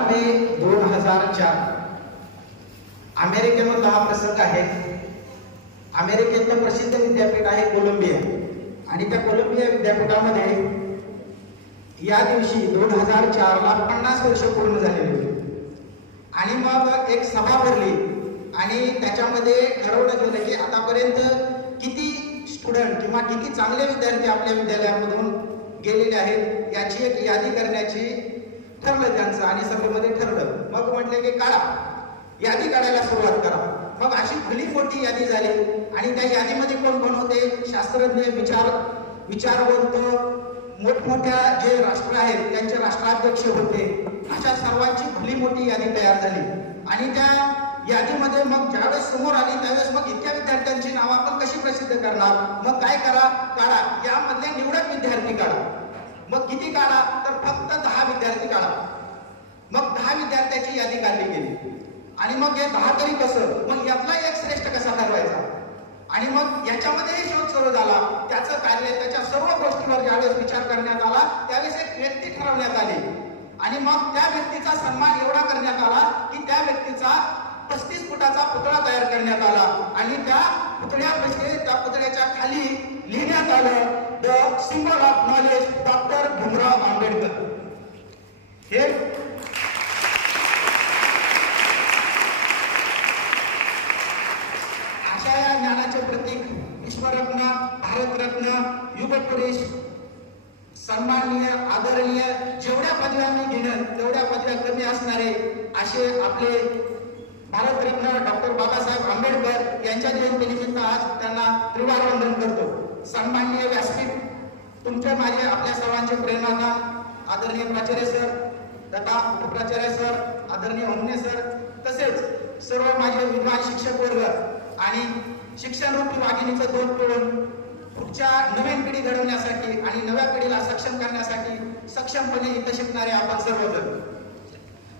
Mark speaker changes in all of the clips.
Speaker 1: मे दोन हजार चार. अमेरिकेमधला हा प्रसंग आहे अमेरिकेतलं प्रसिद्ध विद्यापीठ आहे कोलंबिया. आणि त्या कोलंबिया विद्यापीठामध्ये या दिवशी दोन हजार चारला पन्नास वर्ष पूर्ण झालेली होती. आणि मग एक सभा भरली. आणि त्याच्यामध्ये ठरवलं गेलं की आतापर्यंत किती स्टुडंट किंवा किती चांगले विद्यार्थी आपल्या विद्यालयामधून गेलेले आहेत याची एक यादी करण्याची ठरलं त्यांचं आणि सभेमध्ये ठरलं. मग म्हटले की काढा. यादी काढायला सुरुवात करा. मग अशी खुली मोठी यादी झाली. आणि त्या यादीमध्ये कोण कोण होते? शास्त्रज्ञ विचार विचारवंत मोठमोठ्या जे राष्ट्र आहेत त्यांचे राष्ट्राध्यक्ष होते. अशा सर्वांची भली मोठी यादी तयार झाली. आणि त्या यादीमध्ये मग ज्यावेळेस समोर आली त्यावेळेस मग इतक्या विद्यार्थ्यांची नावं आपण कशी प्रसिद्ध करणार? मग काय करा? काढा. यामधले निवडक विद्यार्थी काढा. मग किती काढा? तर फक्त दहा विद्यार्थी काढा. मग दहा विद्यार्थ्याची यादी काढली गेली. आणि मग हे दहा तरी कसं? मग यातला एक श्रेष्ठ कसा ठरवायचा? आणि मग याच्यामध्येही शोध सुरू झाला. त्याचं कार्य त्याच्या सर्व गोष्टीवर ज्यावेळेस विचार करण्यात आला त्यावेळेस एक व्यक्ती ठरवण्यात आली. आणि मग त्या व्यक्तीचा सन्मान एवढा करण्यात आला की त्या व्यक्तीचा पस्तीस फुटाचा पुतळा तयार करण्यात आला. आणि त्या पुतळ्यापाशी त्या पुतळ्याच्या खाली लिहिण्यात आलं the symbol of knowledge doctor Bhimrao Ambedkar हे अशा या ज्ञानाचे प्रतीक विश्वरत्न भारतरत्न युगपुरुष सन्माननीय आदरणीय जेवढ्या पदव्या मी घेणं तेवढ्या पदव्या कमी असणारे असे आपले भारतरत्न डॉक्टर बाबासाहेब आंबेडकर यांच्या जयंतीनिमित्त आज त्यांना त्रिवार वंदन करतो सन्माननीय व्यासपीठ तुमच्या माझे आपल्या सर्वांचे प्रेरणा आदरणीय प्राचार्य सर तथा उपप्राचार्य सर आदरणीय होमने सर तसेच सर्व माझे विद्वान शिक्षक वर्ग आणि शिक्षण रूपी वाघिणीचं दोन तोडून पुढच्या नवीन पिढी घडवण्यासाठी आणि नव्या पिढीला सक्षम करण्यासाठी सक्षमपणे इथं शिकणारे आपण सर्वजण.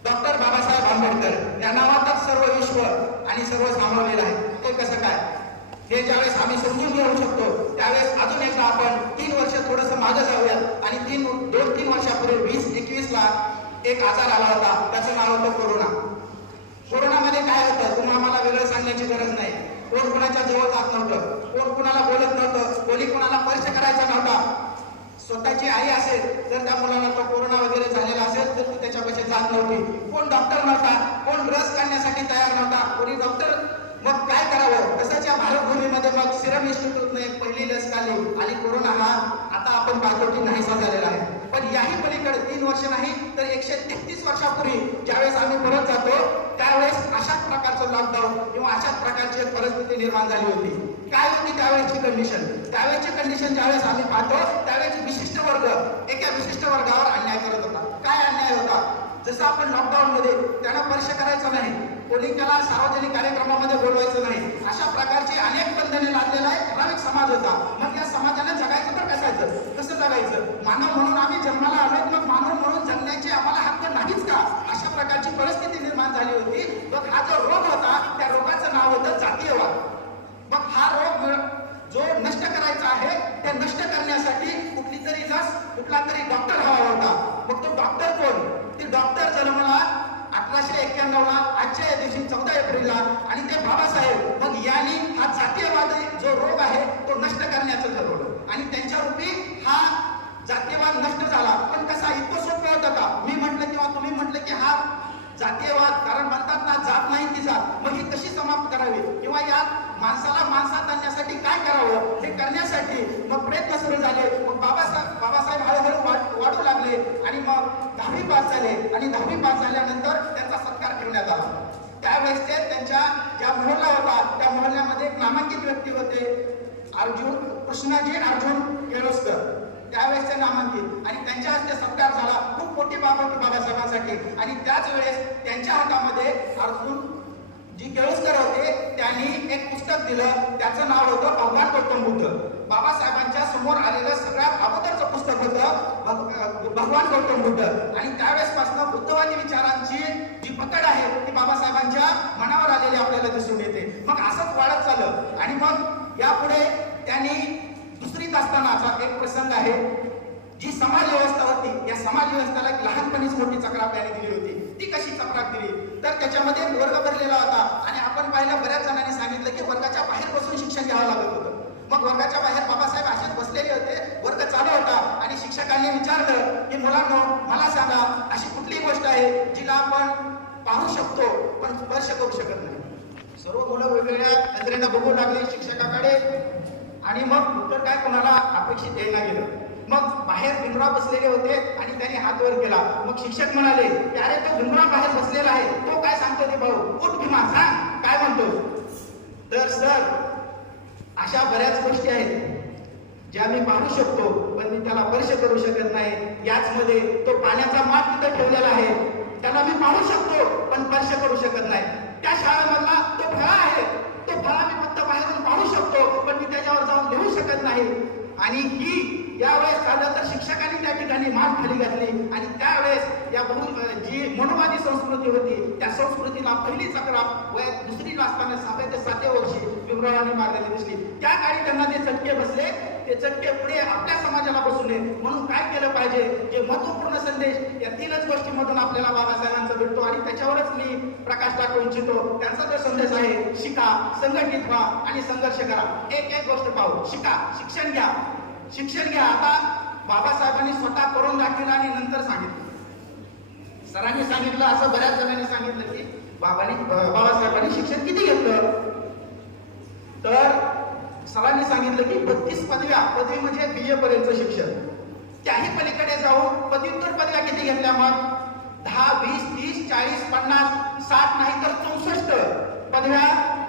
Speaker 1: डॉक्टर बाबासाहेब आंबेडकर या नावातच सर्व विश्व आणि सर्व सामावलेलं आहे. ते कसं काय? हे ज्यावेळेस आम्ही समजून घेऊ शकतो त्यावेळेस अजून एकदा आपण तीन वर्ष थोडस मागे जाऊया आणि तीन दोन तीन वर्षापूर्वी वीस एकवीस ला एक आजार आला होता. त्याचं नाव होतं कोरोना. कोरोनामध्ये काय होतं? तुम्हाला आम्हाला वेगळं सांगण्याची गरज नाही. कोण कुणाच्या जवळ जात नव्हतं? कोण कुणाला बोलत नव्हतं? कोणी कुणाला स्पर्श करायचा नव्हता? स्वतःची आई असेल जर त्या मुलाला तो कोरोना वगैरे झालेला असेल तर ती त्याच्यापाशी जात नव्हती. कोण डॉक्टर नव्हता? कोण रस काढण्यासाठी तयार नव्हता? कोणी डॉक्टर मग काय करावं? तसंच या भारतभूमीमध्ये मग सिरम इन्स्टिट्यूट एक पहिली लस काढली आणि कोरोना हा आता आपण पाहतो की नाहीसा झालेला आहे. पण याही पलीकडे तीन वर्ष नाही तर एकशे तेहतीस वर्षापूर्वी ज्यावेळेस आम्ही परत जातो त्यावेळेस अशाच प्रकारचं लॉकडाऊन किंवा अशाच प्रकारची परिस्थिती निर्माण झाली होती. काय होती त्यावेळेची कंडिशन त्यावेळेची कंडिशन ज्यावेळेस आम्ही पाहतो त्यावेळेस विशिष्ट वर्ग एका विशिष्ट वर्गावर अन्याय करत होता. काय अन्याय होता? जसं आपण लॉकडाऊन मध्ये त्यांना स्पर्श करायचा नाही कोणी त्याला सार्वजनिक कार्यक्रमामध्ये बोलवायचं नाही अशा प्रकारची अनेक बंधने लादलेला एक ठराविक समाज होता मग या समाजाने जगायचं तर कसायचं कसं जगायचं मानव म्हणून आम्ही जन्माला आलोय मग मानव म्हणून जगण्याचे आम्हाला हक्क नाहीच का? अशा प्रकारची परिस्थिती निर्माण झाली होती. मग हा जो रोग होता त्या रोगाचं नाव होतं जातीयवाद. मग हा रोग जो नष्ट करायचा आहे ते नष्ट करण्यासाठी कुठली तरी लस कुठला तरी डॉक्टर हवा होता. मग तो डॉक्टर कोण? ते डॉक्टर जन्मला अठराशे एक्क्याण्णवला आजच्या या दिवशी चौदा एप्रिलला. आणि ते बाबासाहेब मग यांनी हा जातीयवादी जो रोग आहे तो नष्ट करण्याचं ठरवलं. आणि त्यांच्या रूपी जातीयवाद नष्ट झाला. पण कसा? इतकं सोपं होतं का? मी म्हटलं किंवा तुम्ही म्हटलं की हा जातीयवाद कारण म्हणतात ना जात नाही ती जात. मग ही कशी समाप्त करावी? किंवा या माणसाला माणसात आणण्यासाठी काय करावं? हे करण्यासाठी मग प्रयत्न सुरू झाले. मग बाबासाहेब बाबासाहेब हळूहळू वाढू लागले आणि मग दहावी पास झाले. आणि दहावी पास झाल्यानंतर त्यांचा सत्कार करण्यात आला. त्यावेळेस ते त्यांच्या ज्या मोहल्ला होता त्या मोहल्ल्यामध्ये नामांकित व्यक्ती होते. अर्जुन कृष्णाजी अर्जुन केळोस्कर. त्यावेळेस ते नामांकित आणि त्यांच्या हस्ते सत्कार झाला. खूप मोठी बाब होती बाबासाहेबांसाठी. आणि त्याच वेळेस त्यांच्या हातामध्ये अर्जुन जी केळुसकर होते त्यांनी एक पुस्तक दिलं. त्याचं नाव होतं भगवान गौतम बुद्ध. बाबासाहेबांच्या समोर आलेलं सगळ्यात अगोदरचं पुस्तक होतं भगवान गौतम बुद्ध. आणि त्यावेळेसपासून बुद्धवादी विचारांची जी पकड आहे ती बाबासाहेबांच्या मनावर आलेली आपल्याला दिसून येते. मग असंच वाढत चाललं. आणि मग यापुढे त्यांनी दुसरीत असतानाचा एक प्रसंग आहे जी समाज व्यवस्था होती. या समाज व्यवस्थेला एक लहानपणीच मोठी चक्राप त्याने दिली होती. ती कशी तक्रार दिली? तर त्याच्यामध्ये वर्ग भरलेला होता आणि आपण पाहिलं बऱ्याच जणांनी सांगितलं की वर्गाच्या बाहेर बसून शिक्षण घ्यावं लागत होतं. मग वर्गाच्या बाहेर बाबासाहेब असेच बसलेले होते वर्ग चालू होता आणि शिक्षकांनी विचारलं की मुलांना मला सांगा अशी कुठली गोष्ट आहे जिला आपण पाहू शकतो पण स्पर्श करू शकत नाही? सर्व मुलं वेगवेगळ्या नजरेनं बघू लागले शिक्षकाकडे. आणि मग उत्तर काय कोणाला अपेक्षित यायला गेलं. मग बाहेर भीमराव बसलेले होते आणि त्यांनी हात वर केला. मग शिक्षक म्हणाले की अरे तो भीमराव बाहेर बसलेला आहे? तो काय सांगतो ते भाऊ उठ भीमा सांग. काय म्हणतो? तर सर अशा बऱ्याच गोष्टी आहेत ज्या मी पाहू शकतो पण मी त्याला स्पर्श करू शकत नाही. याचमध्ये तो पाण्याचा माप तिथं ठेवलेला आहे. त्याला मी पाहू शकतो पण स्पर्श करू शकत नाही. त्या शाळेमधला तो फळा आहे. तो फळा मी फक्त बाहेरून पाहू शकतो पण मी त्याच्यावर जाऊन लिहू शकत नाही. आणि ही यावेळेस झालं तर शिक्षकांनी त्या ठिकाणी मान खाली घातली. आणि त्यावेळेस या जी मनोवादी संस्कृती होती त्या संस्कृतीला पहिली चक्रा वय दुसरी असताना सहाव्या ते सातव्या वर्षी विभ्रवाने मारलेली दिसली. त्या काळी त्यांना ते चटके बसले ते चटके पुढे आपल्या समाजाला बसू नये. म्हणून काय केलं पाहिजे? जे महत्त्वपूर्ण संदेश या तीनच गोष्टीमधून आपल्याला बाबासाहेबांचा भेटतो. आणि त्याच्यावरच मी प्रकाश टाकू इच्छितो त्यांचा जो संदेश आहे शिका संघटित व्हा आणि संघर्ष करा. एक एक गोष्ट पाहू. शिका शिक्षण घ्या. शिक्षण घ्या. आता बाबासाहेबांनी स्वतः करून दाखवलं आणि नंतर सांगितलं. सरांनी सांगितलं असं बऱ्याच जणांनी सांगितलं की बाबांनी बाबासाहेबांनी शिक्षण किती घेतलं? तर सरांनी सांगितलं की बत्तीस पदव्या पदवी म्हणजे बी ए पर्यंत शिक्षण. त्याही पलीकडे जाऊन पदव्युत्तर पदव्या किती घेतल्या मग? दहा वीस तीस चाळीस पन्नास. साठ नाही तर चौसष्ट पदव्या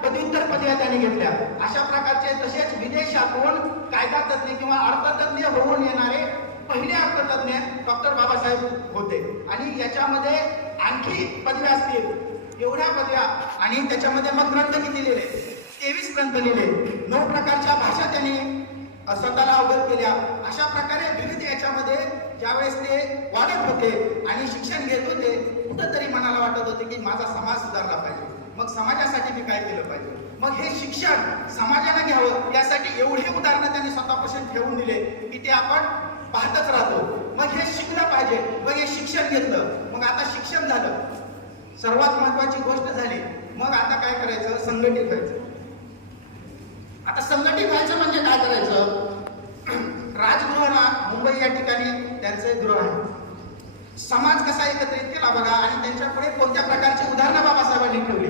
Speaker 1: पदव्युत्तर पदव्या त्यांनी घेतल्या. अशा प्रकारचे तसेच विदेशातून कायदा तज्ञ किंवा अर्थतज्ञ होऊन येणारे पहिले अर्थतज्ञ डॉक्टर बाबासाहेब होते. आणि याच्यामध्ये आणखी पदव्या असतील. एवढ्या पदव्या. आणि त्याच्यामध्ये मग ग्रंथ किती लिहिले? तेवीस ग्रंथ लिहिले. नऊ प्रकारच्या भाषा त्यांनी स्वतःला अवगत केल्या. अशा प्रकारे विविध याच्यामध्ये ज्यावेळेस ते वाढत होते आणि शिक्षण घेत होते कुठंतरी मनाला वाटत होते की माझा समाज सुधारला पाहिजे. मग समाजासाठी मी काय केलं पाहिजे? मग हे शिक्षण समाजाने घ्यावं यासाठी एवढे उदाहरणं त्यांनी स्वतःपासून ठेवून दिले की ते आपण पाहतच राहतो. मग हे शिकलं पाहिजे मग हे शिक्षण घेतलं. मग आता शिक्षण झालं. सर्वात महत्वाची गोष्ट झाली. मग आता काय करायचं? संघटित व्हायचं. आता संघटित व्हायचं म्हणजे काय करायचं? राजगृहला मुंबई या ठिकाणी त्यांचं गृह आहे. समाज कसा एकत्रित केला बघा आणि त्यांच्यापुढे कोणत्या प्रकारची उदाहरणं बाबासाहेबांनी ठेवली?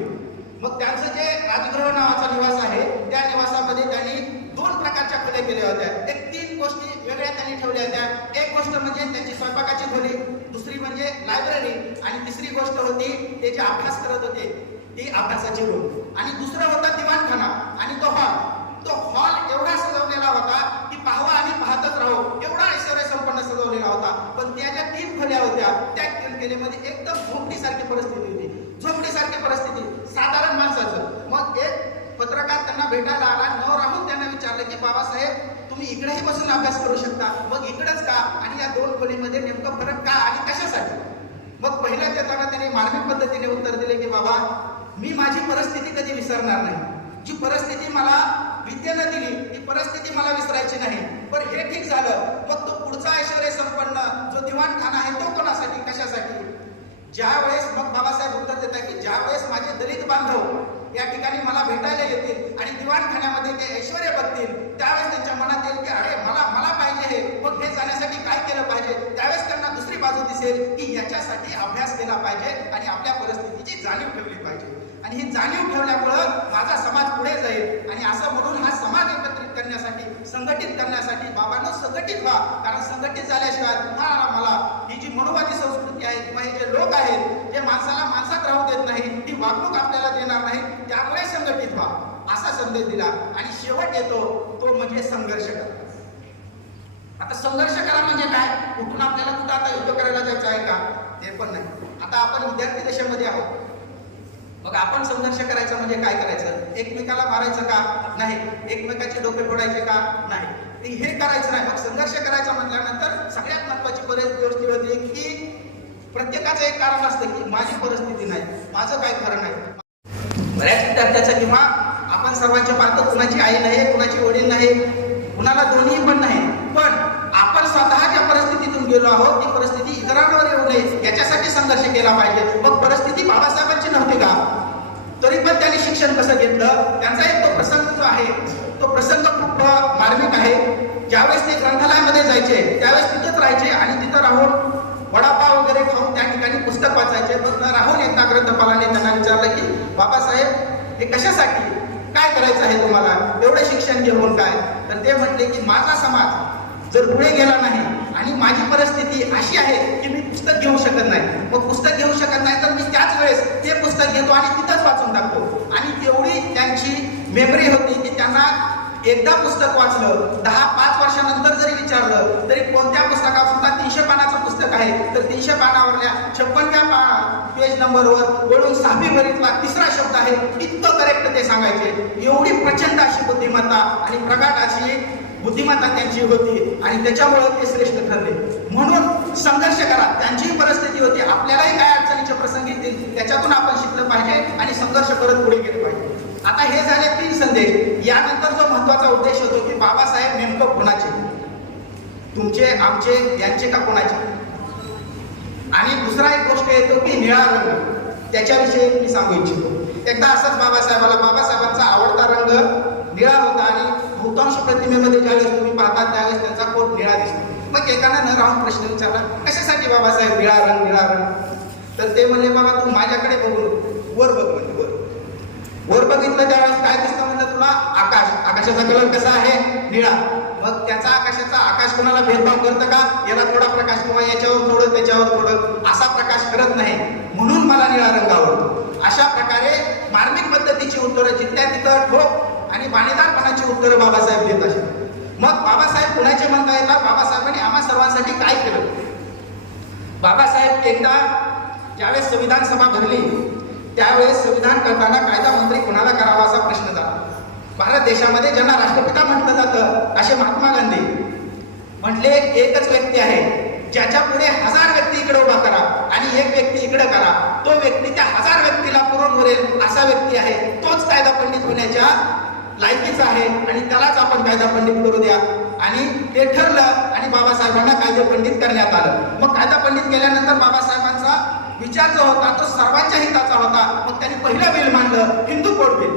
Speaker 1: मग त्यांचं जे राजगृह नावाचा निवास आहे त्या निवासामध्ये त्यांनी दोन प्रकारच्या खोल्या केल्या होत्या. एक तीन गोष्टी वेगळ्या त्यांनी ठेवल्या होत्या. एक गोष्ट म्हणजे त्यांची स्वयंपाकाची खोली दुसरी म्हणजे लायब्ररी आणि तिसरी गोष्ट होती ते जे अभ्यास करत होते ती अभ्यासाची रूम. आणि दुसरं होता दिवाणखाना आणि तो हॉल तो हॉल एवढा सजवलेला होता की पाहावा आणि पाहतच राहू. एवढा ऐश्वर्य संपन्न सजवलेला होता. पण त्या ज्या तीन खोल्या होत्या त्या केलेमध्ये एकदम झोपडीसारखी परिस्थिती होती. झोपडीसारखी परिस्थिती. साधारण माणसाचं. मग एक पत्रकार त्यांना भेटायला आला. न राहून त्यांना विचारलं की बाबासाहेब तुम्ही इकडेही बसून अभ्यास करू शकता. मग इकडेच का? आणि या दोन खोलीमध्ये नेमकं फरक का आणि कशासाठी? मग पहिल्या देताना त्याने मार्मिक पद्धतीने उत्तर दिले की बाबा मी माझी परिस्थिती कधी विसरणार नाही. जी परिस्थिती मला विद्येनं दिली ती परिस्थिती मला विसरायची नाही. पण हे ठीक झालं. मग तो पुढचा ऐश्वर्य संपन्न जो दिवाणखाना आहे तो कोणासाठी कशासाठी ज्या वेळेस मग बाबासाहेब उत्तर देत आहे की ज्या वेळेस माझे दलित बांधव या ठिकाणी मला भेटायला येतील आणि दिवाणखान्यामध्ये ते ऐश्वर्य बघतील त्यावेळेस त्यांच्या मनात येईल की अरे मला मला पाहिजे हे. मग हे जाण्यासाठी काय केलं पाहिजे? त्यावेळेस त्यांना दुसरी बाजू दिसेल की याच्यासाठी अभ्यास केला पाहिजे आणि आपल्या परिस्थितीची जाणीव ठेवली पाहिजे. आणि ही जाणीव ठेवल्यामुळं माझा समाज पुढे जाईल. आणि असं म्हणून हा समाज एकत्रित करण्यासाठी संघटित करण्यासाठी बाबांना संघटित व्हा. कारण संघटित झाल्याशिवाय तुम्हाला मला ही जी मनोवादी संस्कृती आहे किंवा हे जे लोक आहेत जे माणसाला माणसात राहू देत नाही ती वागणूक आपल्याला देणार नाही त्यामुळे संघटित व्हा असा संदेश दिला. आणि शेवट येतो तो म्हणजे संघर्ष करा. आता संघर्ष करा म्हणजे काय? कुठून आपल्याला कुठं आता युद्ध करायला जायचं आहे का? ते पण नाही. आता आपण विद्यार्थी देशामध्ये आहोत. मग आपण संघर्ष करायचा म्हणजे काय करायचं? एकमेकाला मारायचं का? नाही. एकमेकाचे डोके फोडायचे का? नाही. ते हे करायचं नाही. मग संघर्ष करायचा म्हटल्यानंतर सगळ्यात महत्वाची बरेच गोष्टी होती की प्रत्येकाचं एक कारण असतं की माझी परिस्थिती नाही माझं काय खरं नाही. बऱ्याच विद्यार्थ्याचं किंवा आपण सर्वांच्या पाहतो कुणाची आई नाही कुणाची वडील नाही कुणाला दोन्ही पण नाही. पण आपण स्वतः ज्या परिस्थितीतून गेलो आहोत ती परिस्थिती इतरांवर येऊ नये याच्यासाठी संघर्ष केला पाहिजे. मग परिस्थिती बाबासाहेबांची नव्हती का? तरी पण त्यांनी शिक्षण कसं घेतलं? त्यांचा एक तो प्रसंग जो आहे तो प्रसंग खूप मार्मिक आहे. ज्यावेळेस ते ग्रंथालयामध्ये जायचे त्यावेळेस तिथेच राहायचे आणि तिथं राहून वडापाव वगैरे खाऊन त्या ठिकाणी पुस्तक वाचायचे. पण राहून एकदा ग्रंथपालाने त्यांना विचारलं की बाबासाहेब हे कशासाठी? काय करायचं आहे तुम्हाला? एवढं शिक्षण घेऊन काय? तर ते म्हटले की माझा समाज जर पुढे गेला नाही आणि माझी परिस्थिती अशी आहे की मी पुस्तक घेऊ शकत नाही मग पुस्तक घेऊ शकत नाही तर मी त्याच वेळेस ते पुस्तक घेतो आणि तिथंच वाचून टाकतो. आणि एवढी त्यांची मेमरी होती की त्यांना एकदा पुस्तक वाचलं दहा पाच वर्षानंतर जरी विचारलं तरी कोणत्या पुस्तकात सुद्धा तीनशे पानाचं पुस्तक आहे. तर तीनशे पानावरल्या छप्पनव्या पा पेज नंबरवर वळून सहावी भरीतला तिसरा शब्द आहे इतकं करेक्ट ते सांगायचे. एवढी प्रचंड अशी बुद्धिमत्ता आणि प्रगाट अशी बुद्धिमत्ता त्यांची होती आणि त्याच्यामुळे ते श्रेष्ठ ठरले. म्हणून संघर्ष करा. त्यांचीही परिस्थिती होती. आपल्यालाही काय अडचणीचे प्रसंग येतील. त्याच्यातून आपण शिकलं पाहिजे आणि संघर्ष करत पुढे गेलं पाहिजे. आता हे झाले तीन संदेश. यानंतर जो महत्त्वाचा उद्देश होतो की बाबासाहेब नेमकं कोणाचे? तुमचे आमचे यांचे का कोणाचे? आणि दुसरा एक गोष्ट येतो की निळा रंग. त्याच्याविषयी मी सांगू इच्छितो. एकदा असंच बाबासाहेबाला बाबासाहेबांचा आवडता रंग निळा होता आणि बहुतांश प्रतिमेमध्ये ज्यावेळेस तुम्ही पाहता त्यावेळेस त्यांचा कोट निळा दिसतो. मग एकानं न राहून प्रश्न विचारला कशासाठी बाबासाहेब निळा रंग निळा रंग? तर ते म्हणले बाबा तू माझ्याकडे बघून वर बघ म्हणजे वर बघितलं त्यावेळेस काय दिसतं म्हणलं तुला? आकाश. आकाशाचा कलर कसा आहे? निळा. मग त्याचा आकाशाचा आकाश कोणाला भेदभाव करतं का? याला थोडा प्रकाश किंवा याच्यावर थोडं त्याच्यावर थोडं. असा प्रकाश करत नाही. म्हणून मला निळा रंग आवडतो. अशा प्रकारे मार्मिक पद्धतीची उत्तरं जिथल्या तिथं ठोक आणि बाणेदारपणाची उत्तरं बाबासाहेब देत असे. मग बाबासाहेब कुणाचे म्हणता येतात? बाबासाहेबांनी आम्हा सर्वांसाठी काय केलं? बाबासाहेब एकदा ज्यावेळेस संविधान सभा भरली त्यावेळेस संविधान करताना कायदा मंत्री कुणाला करावा असा प्रश्न झाला? भारत देशामध्ये ज्यांना राष्ट्रपिता म्हटलं जातं असे महात्मा गांधी म्हटले एकच व्यक्ती आहे ज्याच्या पुढे हजार व्यक्ती इकडे उभा करा आणि एक व्यक्ती इकडे करा. तो व्यक्ती त्या हजार व्यक्तीला पुरून उरेल असा व्यक्ती आहे. तोच कायदा पंडित होण्याच्या लायकीचा आहे आणि त्यालाच आपण कायदा पंडित करू द्या. आणि ते ठरलं आणि बाबासाहेबांना कायदे पंडित करण्यात आलं. मग कायदा पंडित केल्यानंतर बाबासाहेबांना विचार जो होता तो सर्वांच्या हिताचा होता. मग त्यांनी पहिलं बिल मांडलं हिंदू कोड बिल.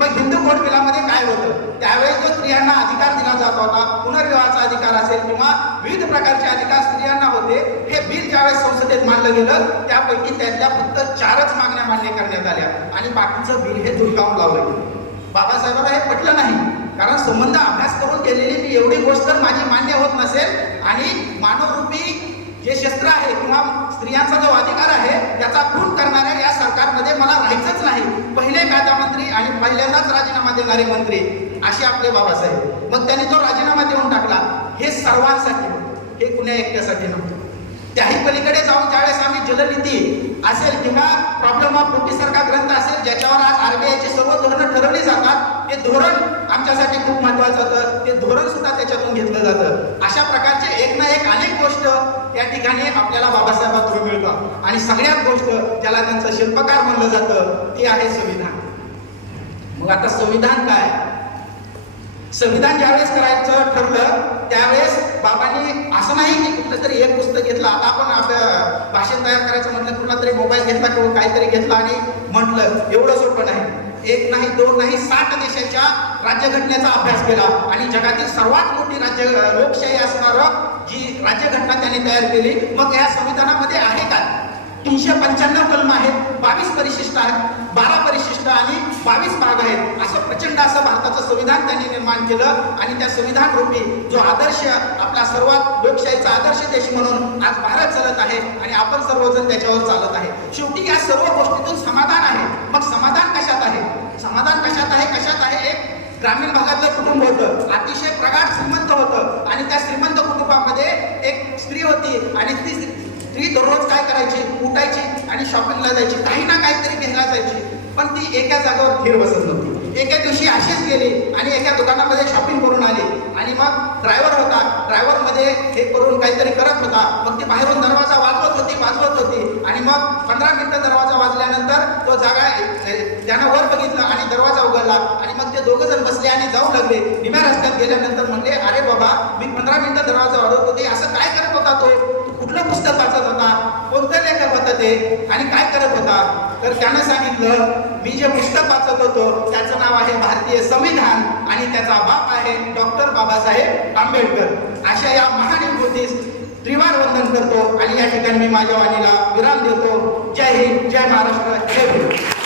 Speaker 1: मग हिंदू कोड बिलामध्ये काय होतं? त्यावेळेस जो स्त्रियांना अधिकार दिला जात होता पुनर्विवाहाचा अधिकार असेल किंवा विविध प्रकारचे अधिकार स्त्रियांना होते हे बिल ज्यावेळेस संसदेत मांडलं गेलं त्यापैकी त्यातल्या फक्त चारच मागण्या मान्य करण्यात आल्या. आणि बाकीचं बिल हे दुर्गावून लावलं गेलं. बाबासाहेबांना हे पटलं नाही. कारण संबंध अभ्यास करून केलेली मी एवढी गोष्ट माझी मान्य होत नसेल आणि मानवरूपी जे शस्त्र आहे किंवा स्त्रियांचा जो अधिकार आहे त्याचा खून करणाऱ्या या सरकारमध्ये मला राहायचंच नाही पहिले कायदा मंत्री आणि पहिल्यांदाच राजीनामा देणारे मंत्री असे आपले बाबासाहेब. मग त्यांनी तो राजीनामा देऊन टाकला. हे सर्वांसाठी हे कुण्या एकट्यासाठी नव्हतं. त्याही पलीकडे जाऊन ज्यावेळेस आम्ही जलनीती असेल किंवा प्रॉब्लेम ऑफ पोटी सारखा ग्रंथ असेल ज्याच्यावर आज आरबीआयचे सर्व धोरणं ठरवली जातात ते धोरण आमच्यासाठी खूप महत्वाचं होतं. ते धोरण सुद्धा त्याच्यातून घेतलं जातं. अशा प्रकारचे एक ना एक अनेक गोष्ट या ठिकाणी आपल्याला बाबासाहेबांकडून मिळतात. आणि सगळ्यात गोष्ट ज्याला त्यांचं शिल्पकार म्हणलं जातं ती आहे संविधान. मग आता संविधान काय? संविधान ज्यावेळेस करायचं ठरलं त्यावेळेस बाबांनी असं नाही की कुठलं तरी एक पुस्तक घेतलं. आता आपण आपलं भाषण तयार करायचं म्हटलं कुठला तरी मोबाईल घेतला किंवा काहीतरी घेतला आणि म्हटलं एवढं सोपं नाही. एक नाही दोन नाही साठ देशाच्या राज्यघटनेचा अभ्यास केला आणि जगातील सर्वात मोठी राज्य लोकशाही असणारं जी राज्यघटना त्यांनी तयार केली मग या संविधानामध्ये आहे का तीनशे पंच्याण्णव कलम आहेत बावीस परिशिष्ट आहेत बारा परिशिष्ट आणि बावीस भाग आहेत. असं प्रचंड असं भारताचं संविधान त्यांनी निर्माण केलं आणि त्या संविधान रूपी जो आदर्श आपला सर्वात लोकशाहीचा आदर्श देश म्हणून आज भारत चालत आहे आणि आपण सर्वजण त्याच्यावर चालत आहे. शेवटी या सर्व गोष्टीतून समाधान आहे. मग समाधान कशात आहे? समाधान कशात आहे? कशात आहे? एक ग्रामीण भागातलं कुटुंब होतं. अतिशय प्रगाढ श्रीमंत होतं. आणि त्या श्रीमंत कुटुंबामध्ये एक स्त्री होती आणि ती ती दररोज काय करायची? उठायची आणि शॉपिंगला जायची. काही ना काहीतरी घ्यायला जायची. पण ती एका जागेवर फिर बसत नव्हती. एका दिवशी अशीच गेली आणि एका दुकानामध्ये शॉपिंग करून आली. आणि मग ड्रायव्हर होता. ड्रायव्हरमध्ये हे करून काहीतरी करत होता. मग ती बाहेरून दरवाजा वाजवत होती वाजवत होती. आणि मग पंधरा मिनिटं दरवाजा वाजल्यानंतर तो जागा त्यानं वर बघितला आणि दरवाजा उघडला. आणि मग ते दोघं जण बसले आणि जाऊ लागले. निम्या रस्त्यात गेल्यानंतर होते आणि काय करत होता? तर त्यानं सांगितलं मी जे पुस्तक वाचत होतो त्याचं नाव आहे भारतीय संविधान आणि त्याचा बाप आहे डॉक्टर बाबासाहेब आंबेडकर. अशा या महान विभूतीस त्रिवार वंदन करतो आणि या ठिकाणी मी माझ्या वाणीला विराम देतो. जय हिंद जय महाराष्ट्र जय भीम